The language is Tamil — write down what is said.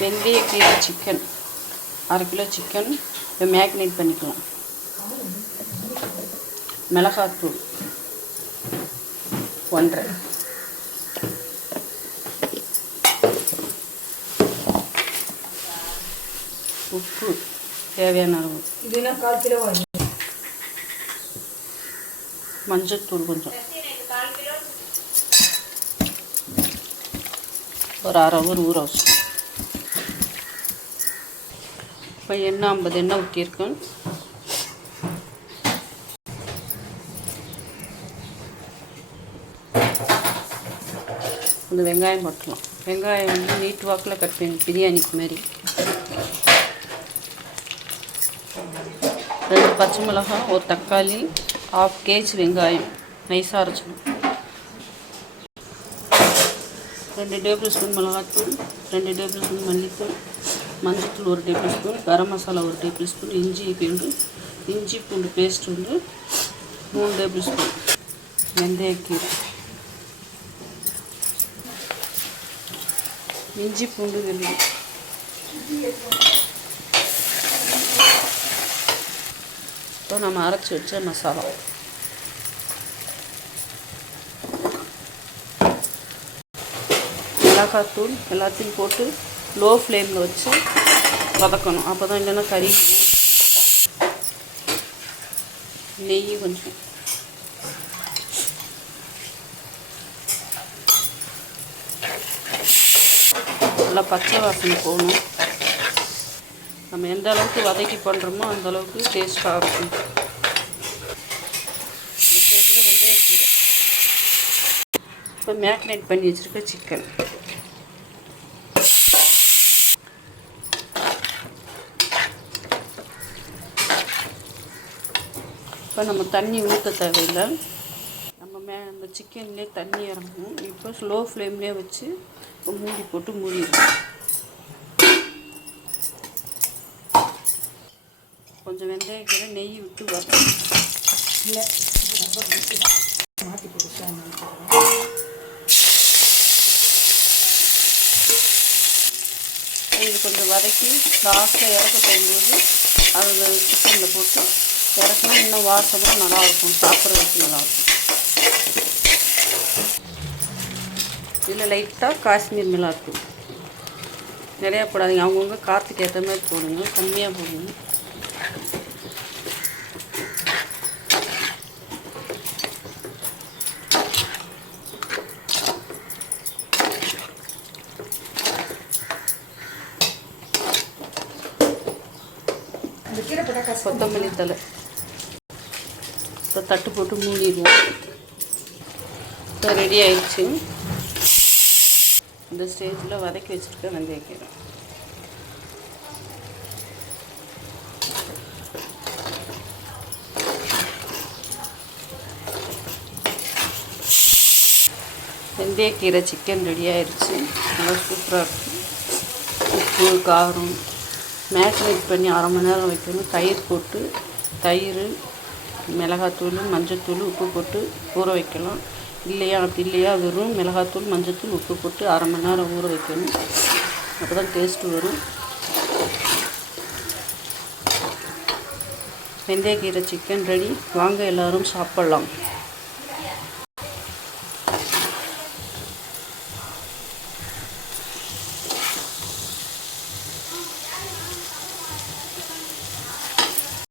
வெந்தயக்கீரை சிக்கன் 1/2 கிலோ சிக்கன் மேக்னேட் பண்ணிக்கலாம். மிளகாத்தூள் 1.5, உப்பு தேவையான அளவு, இதெல்லாம் 1/4 கிலோ, மஞ்சத்தூள் கொஞ்சம், ஒரு 1/2 ஹவர் ஊற வச்சு. இப்போ எண்ணெய் 50 எண்ணெய் ஊற்றிருக்கேன். இந்த வெங்காயம் போட்டுக்கலாம். வெங்காயம் வந்து நீட்டு வாக்கில் கட் பண்ணி பிரியாணிக்கு மாதிரி. 2 பச்சை மிளகாய், ஒரு தக்காளி, 1/2 kg வெங்காயம் நைஸாக அரைச்சிடும். 2 டேபிள் ஸ்பூன் மிளகாத்தூள், 2 டேபிள் ஸ்பூன் மல்லித்தூள், மஞ்சத்தூள் 1 table spoon, garam masala 1 table spoon, இஞ்சி பூண்டு பேஸ்ட் வந்து 3 டேபிள் ஸ்பூன், வெந்தயக்கீரை, இஞ்சி பூண்டு விழுது, இப்போ நம்ம அரைச்சி வச்ச மசாலா, மிளகாத்தூள் எல்லாத்தையும் போட்டு லோ ஃப்ளேமில் வச்சு வதக்கணும். அப்போ தான் இல்லைன்னா கறிவிடும். நெய் கொஞ்சம், நல்லா பச்சை வாசனை போகணும். நம்ம எந்த அளவுக்கு வதக்கி பண்ணுறோமோ அந்த அளவுக்கு டேஸ்ட்டாக இருக்கும். இந்த ஸ்டேஜில் வெந்தயக்கீரை, இப்போ மேக்னேட் பண்ணி வச்சுருக்க சிக்கன், இப்போ நம்ம தண்ணி ஊற்ற தேவையில்லை. நம்ம சிக்கன்லேயே தண்ணி இறங்கும். இப்போ ஸ்லோ ஃப்ளேம்லேயே வச்சு மூடி போட்டு மூடிடும். கொஞ்சம் வெந்தயக்கீரை நெய் விட்டு வதக்கணும். இது கொஞ்சம் வதக்கி லாஸ்ட்டாக இறக்க போகும்போது அது சிக்கனில் போட்டு இறக்குனா இன்னும் வாசமாக நல்லாயிருக்கும், சாப்பிட்றதுக்கு நல்லாயிருக்கும். இதில் லைட்டாக காஷ்மீர் மிளகாத்தூள் நிறையா போடாதீங்க, அவங்கவுங்க காற்றுக்கு ஏற்ற மாதிரி போடுங்க, கம்மியாக போடுங்க. கொத்தமல்லி தலை இப்போ தட்டு போட்டு மூடிடுவோம். இப்போ ரெடி ஆயிடுச்சு. இந்த ஸ்டேஜில் வதக்கி வச்சுருக்க வெந்தயக்கீரை, வெந்தயக்கீரை சிக்கன் ரெடி ஆயிடுச்சு. நல்லா சூப்பராக இருக்கும். உப்பு காரம் மேக்னேட் பண்ணி 1/2 மணி நேரம் வைக்கணும். தயிர் போட்டு, தயிர் மிளகாத்தூள் மஞ்சத்தூள் உப்பு போட்டு ஊற வைக்கலாம். அப்படி இல்லையா வெறும் மிளகாத்தூள் மஞ்சத்தூள் உப்பு போட்டு 1/2 மணி நேரம் ஊற வைக்கணும். அப்போ தான் டேஸ்ட்டு வரும். வெந்தயக்கீரை சிக்கன் ரெடி. வாங்க எல்லோரும் சாப்பிட்லாம்.